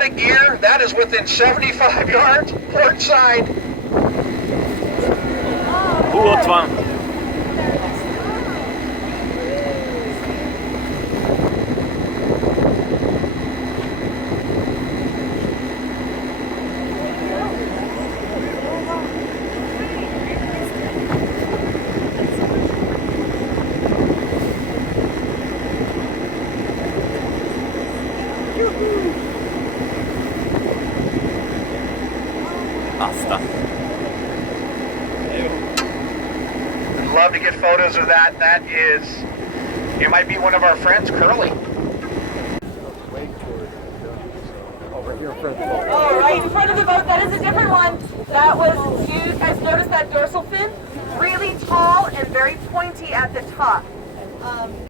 out of gear. That is within 75 yards, port side. Było tłam. Asta. I'd love to get photos of that. That is, it might be one of our friends, Curly. Oh, right in front of the boat, that is a different one. That was, you guys notice that dorsal fin? Really tall and very pointy at the top.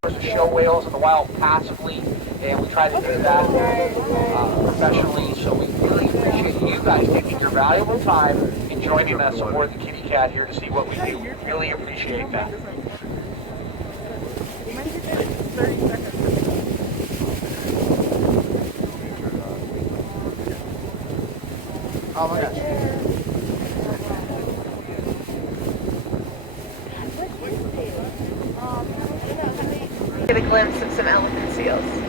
To show whales in the wild passively, and we try to do that professionally, so we really appreciate you guys taking your valuable time and joining us aboard the Kitty Cat here to see what we do. Really appreciate that. Oh my gosh. Get a glimpse of some elephant seals.